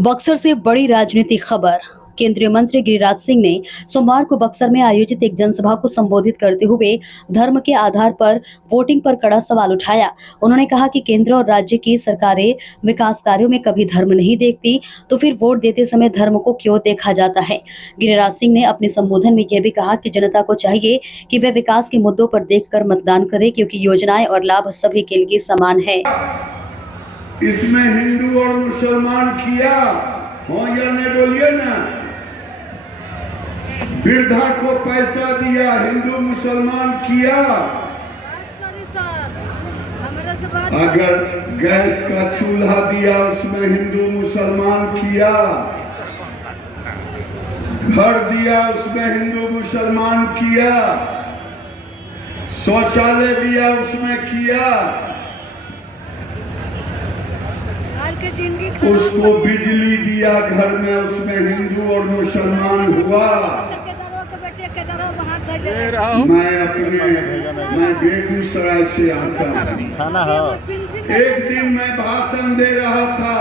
बक्सर से बड़ी राजनीतिक खबर। केंद्रीय मंत्री गिरिराज सिंह ने सोमवार को बक्सर में आयोजित एक जनसभा को संबोधित करते हुए धर्म के आधार पर वोटिंग पर कड़ा सवाल उठाया। उन्होंने कहा कि केंद्र और राज्य की सरकारें विकास कार्यों में कभी धर्म नहीं देखती, तो फिर वोट देते समय धर्म को क्यों देखा जाता है। गिरिराज सिंह ने अपने संबोधन में यह भी कहा कि जनता को चाहिए कि वे विकास के मुद्दों पर देखकर मतदान करे, क्योंकि योजनाएं और लाभ सभी के लिए समान है। इसमें हिंदू और मुसलमान किया हो या नहीं, बोलिए ना। वृद्धा को पैसा दिया, हिंदू मुसलमान किया। अगर गैस का चूल्हा दिया, उसमें हिंदू मुसलमान किया। घर दिया, उसमें हिंदू मुसलमान किया। शौचालय दिया, उसमें किया। उसको बिजली दिया घर में, उसमें हिंदू और मुसलमान हुआ। मैं बेगूसराय से आता हूँ। एक दिन मैं भाषण दे रहा था,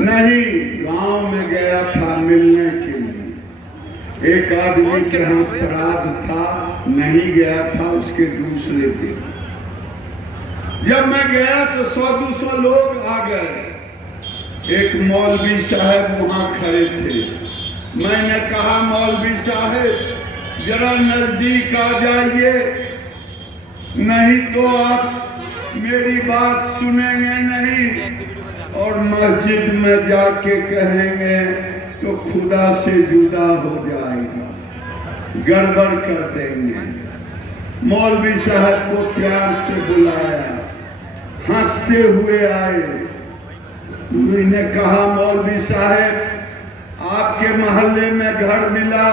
नहीं गांव में गया था मिलने के लिए। एक आदमी के यहाँ श्राद्ध था, नहीं गया था उसके दूसरे दिन। जब मैं गया तो 100-200 लोग आ गए। एक मौलवी साहब वहां खड़े थे। मैंने कहा, मौलवी साहब जरा नजदीक आ जाइए, नहीं तो आप मेरी बात सुनेंगे नहीं और मस्जिद में जाके कहेंगे तो खुदा से जुदा हो जाएगा, गड़बड़ कर देंगे। मौलवी साहब को प्यार से बुलाया, हंसते हुए आए। मैंने कहा, मौलवी साहब आपके मोहल्ले में घर मिला?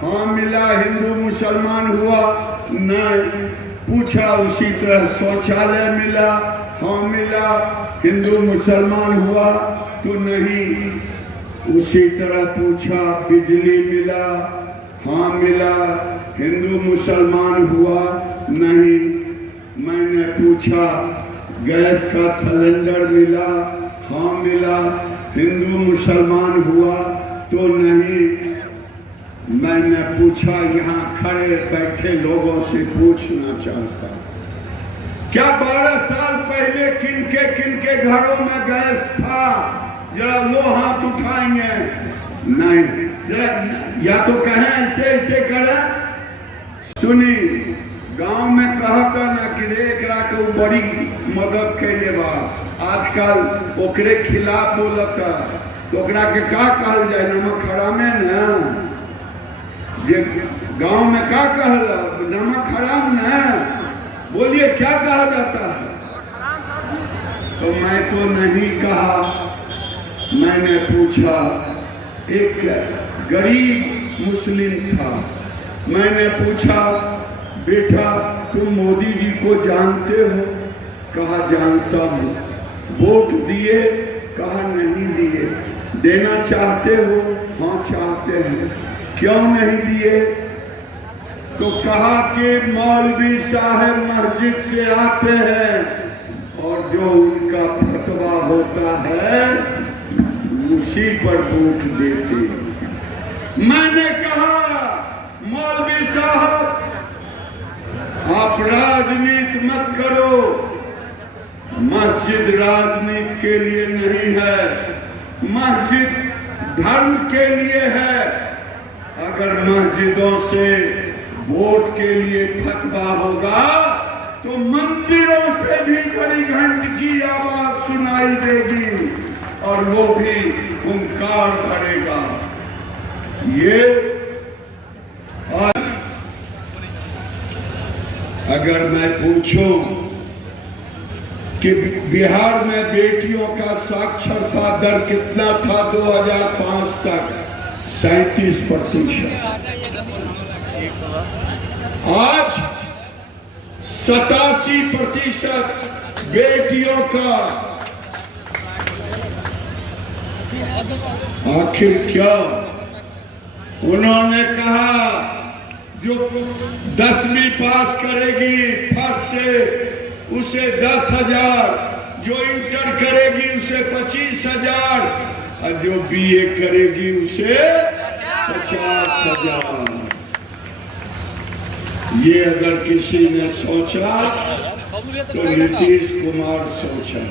हाँ मिला। हिंदू मुसलमान हुआ? नहीं। पूछा उसी तरह शौचालय मिला? हाँ मिला। हिंदू मुसलमान हुआ? तो नहीं। उसी तरह पूछा बिजली मिला? हाँ मिला। हिंदू मुसलमान हुआ? नहीं। मैंने पूछा गैस का सिलेंडर मिला? हाँ मिला। हिंदू मुसलमान हुआ? तो नहीं। मैंने पूछा, यहाँ खड़े बैठे लोगों से पूछना चाहता, क्या 12 साल पहले किनके घरों में गैस था? जरा वो हाथ उठाएंगे। नहीं। जरा या तो कहें ऐसे ऐसे करें। सुनी, गांव में कहता ना कि एकरा को बड़ी मदद कैले बा, आजकल ओकरे खिलाफ बोलता, तो ओकरा के का कहल जाए? नमक हराम है ना। जे गांव में का कहला? नमक हराम ना। बोलिए क्या कहा जाता है? तो मैं तो नहीं कहा। मैंने पूछा, एक गरीब मुस्लिम था। मैंने पूछा, बेटा तुम मोदी जी को जानते हो? कहा जानता हूँ। वोट दिए? कहा नहीं दिए। देना चाहते हो? हाँ चाहते हैं। क्यों नहीं दिए? तो कहा कि मौलवी साहब मस्जिद से आते हैं और जो उनका फतवा होता है उसी पर वोट देते। मैंने कहा, मौलवी साहब आप राजनीति मत करो। मस्जिद राजनीति के लिए नहीं है, मस्जिद धर्म के लिए है। अगर मस्जिदों से वोट के लिए फतवा होगा तो मंदिरों से भी बड़ी घंट की आवाज सुनाई देगी और वो भी हुंकार करेगा। ये अगर मैं पूछूं कि बिहार में बेटियों का साक्षरता दर कितना था 2005 तक? 37%। आज 87% बेटियों का। आखिर क्या? उन्होंने कहा जो 10वीं पास करेगी फर्स्ट से उसे 10,000, जो इंटर करेगी उसे 25,000 और जो बीए करेगी उसे 50,000। ये अगर किसी ने सोचा तो नीतीश कुमार सोचा।